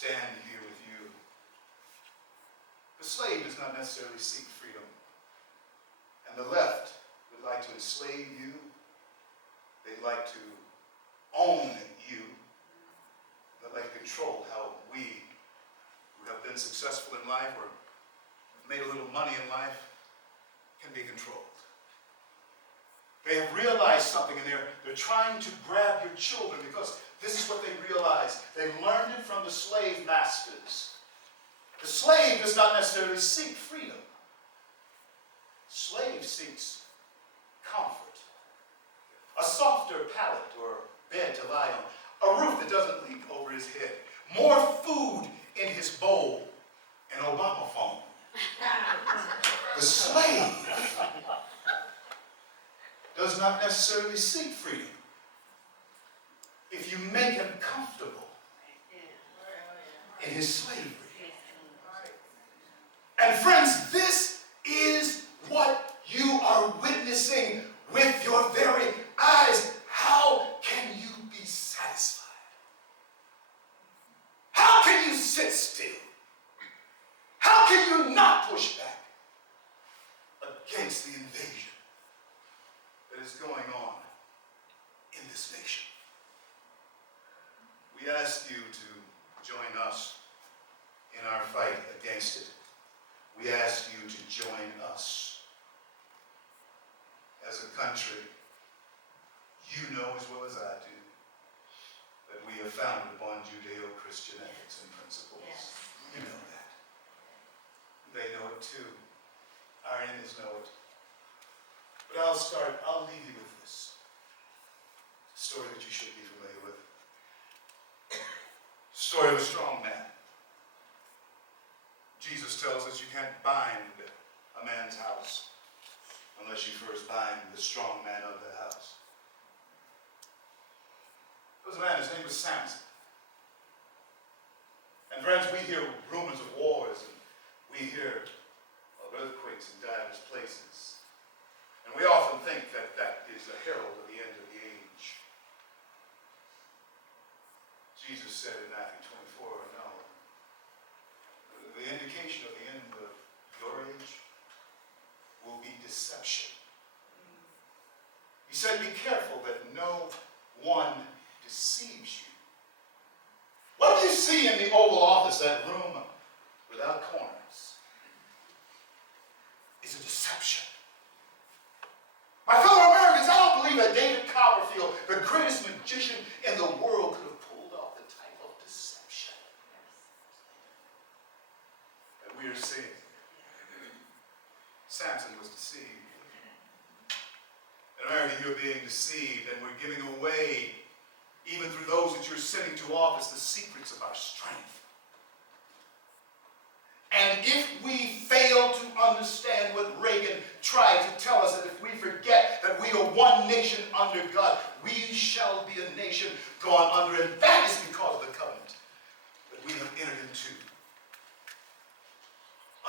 stand here with you. The slave does not necessarily seek freedom. And the left would like to enslave you. They'd like to own you. They'd like to control how we, who have been successful in life or made a little money in life, can be controlled. They have realized something, and they're trying to grab your children, because this is what they realize. They learned it from the slave masters. The slave does not necessarily seek freedom. The slave seeks comfort. A softer pallet or bed to lie on. A roof that doesn't leak over his head. More food in his bowl. An Obama phone. The slave does not necessarily seek freedom. If you make him comfortable in his slavery. And friends, this is what you are witnessing with your very eyes. How can you be satisfied? How can you sit still? How can you not push back against the invasion that is going on in this nation? We ask you to join us in our fight against it. We ask you to join us. As a country, you know as well as I do that we are founded upon Judeo-Christian ethics and principles. Yes. You know that. They know it too. Our enemies know it. But I'll leave you with this story that you should be familiar with. Story of a strong man. Jesus tells us you can't bind a man's house unless you first bind the strong man of the house. There was a man, his name was Samson. And friends, we hear rumors of wars, and we hear of earthquakes in diverse places. And we often think that that is a herald of the end of the age. Jesus said in Matthew 24, no. The indication of the end of your age will be deception. He said, be careful that no one deceives you. What do you see in the Oval Office, that room without corners? Is a deception. My fellow Americans, I don't believe that David Copperfield, the greatest magician in the world, could have pulled off the type of deception that we are seeing. Samson was deceived. In America, you're being deceived, and we're giving away, even through those that you're sending to office, the secrets of our strength. And if we fail to understand what Reagan tried to tell us, that if we forget that we are one nation under God, we shall be a nation gone under. And that is because of the covenant that we have entered into.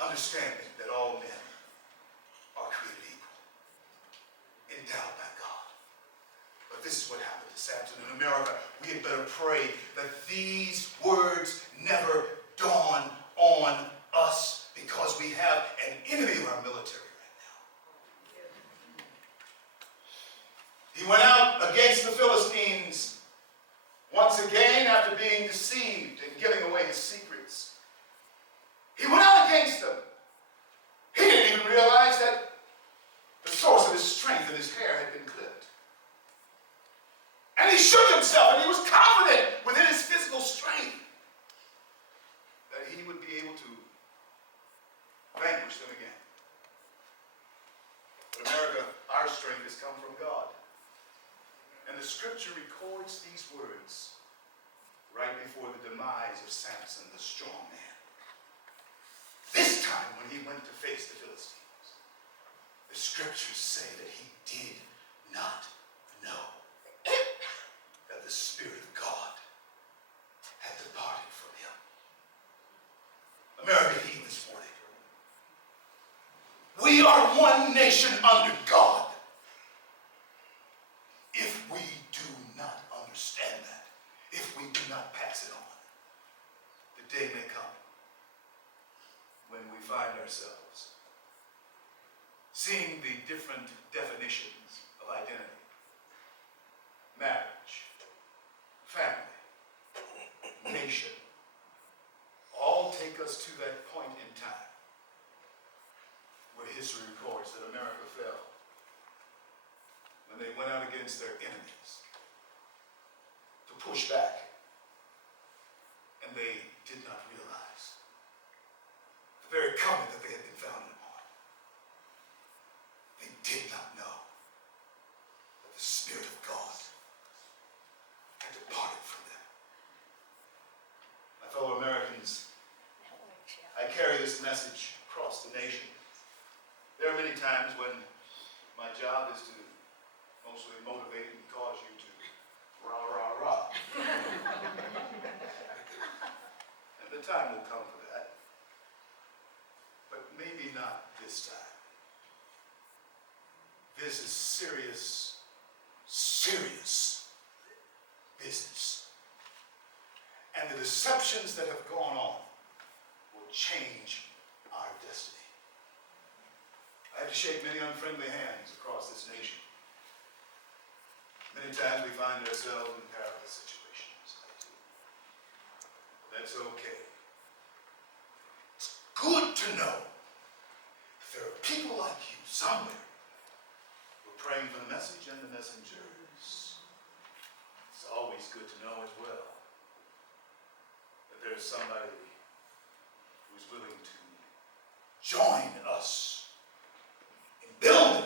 Understanding that all men are created equal, endowed by God. But this is what happened to Samson. In America, we had better pray that these words never dawn on us, because we have an enemy of our military right now. He went out against the Philistines once again after being deceived and giving away his secrets. He went out against them. He didn't even realize that the source of his strength in his hair had been clipped. And he shook himself, and he was confident within his physical strength that he would be able to vanquish them again. But America, our strength has come from God. And the scripture records these words right before the demise of Samson, the strong man. This time when he went to face the Philistines, the scriptures say that he did not know that the Spirit of God had departed from him. America, heed this morning. We are one nation under God. If we do not understand that, if we do not pass it on, the day may come when we find ourselves seeing the different definitions of identity, marriage, family, nation, all take us to that point in time where history records that America fell when they went out against their enemies to push back, and they did not realize the very covenant that they had been founded upon. They did not know that the Spirit of God had departed from them. My fellow Americans, I carry this message across the nation. There are many times when my job is to mostly motivate and cause you to rah, rah, rah. And the time will come for that. But maybe not this time. This is serious, serious business. And the deceptions that have gone on will change our destiny. I have to shake many unfriendly hands across this nation. Many times we find ourselves in perilous situations. I do. That's okay. It's good to know that there are people like you somewhere who are praying for the message and the messengers. It's always good to know as well that there's somebody who's willing to join us in building,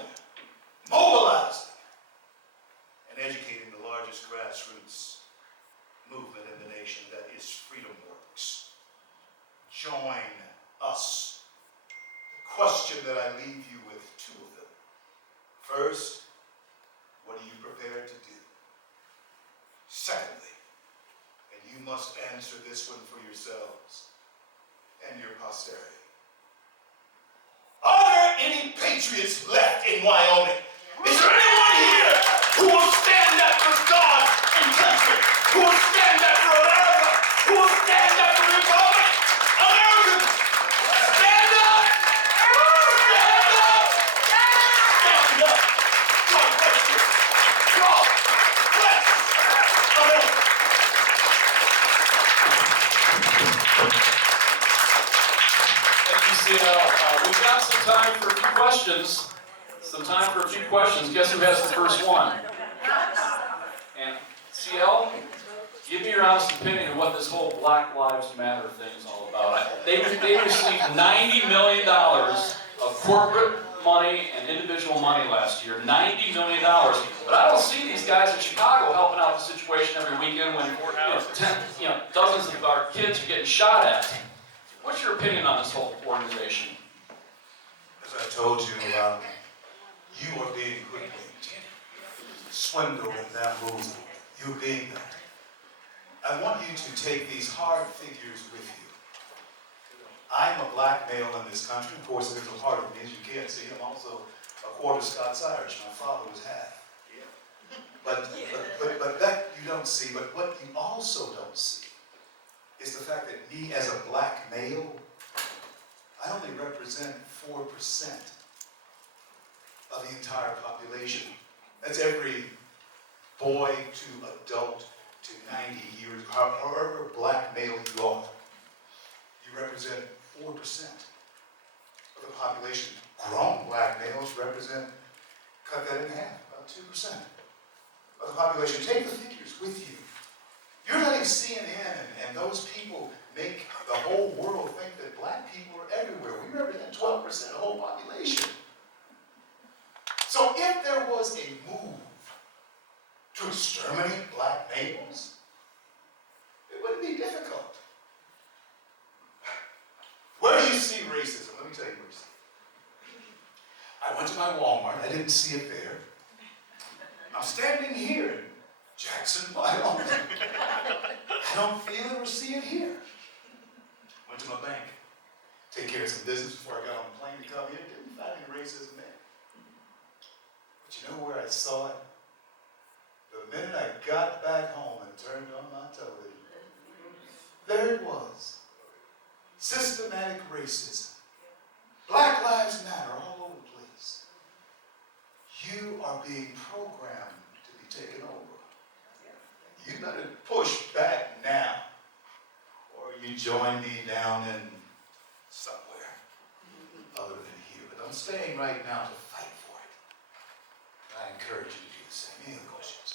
mobilizing, and educating the largest grassroots movement in the nation, that is Freedom Works. Join us. The question that I leave you with, two of them. First, what are you prepared to do? Secondly, and you must answer this one for yourselves and your posterity. Are there any patriots left in Wyoming? Is there anyone here who will stand up for God and country? Who will stand up for America? Who will stand up for the Republic? Americans, stand up! Stand up! Stand up! God bless you. God bless America. Thank you, CL. We've got some time for a few questions. Guess who has the first one? And CL, give me your honest opinion of what this whole Black Lives Matter thing is all about. They received $90 million of corporate money and individual money last year. $90 million. But I don't see these guys in Chicago helping out the situation every weekend when dozens of our kids are getting shot at. What's your opinion on this whole organization? As I told you, you are being hoodwinked, swindled and bamboozled. You're being that. I want you to take these hard figures with you. I'm a black male in this country. Of course, there's a part of me, as you can't see. I'm also a quarter Scots-Irish. My father was half. But that you don't see. But what you also don't see is the fact that me as a black male, I only represent 4% of the entire population. That's every boy to adult to 90 years, however black male you are. You represent 4% of the population. Grown black males represent, cut that in half, about 2% of the population. Take the figures with you. You're letting CNN and those people make the whole world think that black people are everywhere. We represent 12% of the whole population. So if there was a move to exterminate black males, it wouldn't be difficult. Where do you see racism? Let me tell you where you see it. I went to my Walmart. I didn't see it there. I'm standing here in Jackson, Wyoming. I don't feel it or see it here. Went to my bank. Take care of some business before I got on the plane to come here. Didn't find any racism there. But you know where I saw it? The minute I got back home and turned on my television, there it was. systematic racism, Black Lives Matter all over the place. You are being programmed to be taken over. You better push back now, or you join me down in somewhere other than here. But I'm staying right now to fight for it. I encourage you to do the same. Any other questions?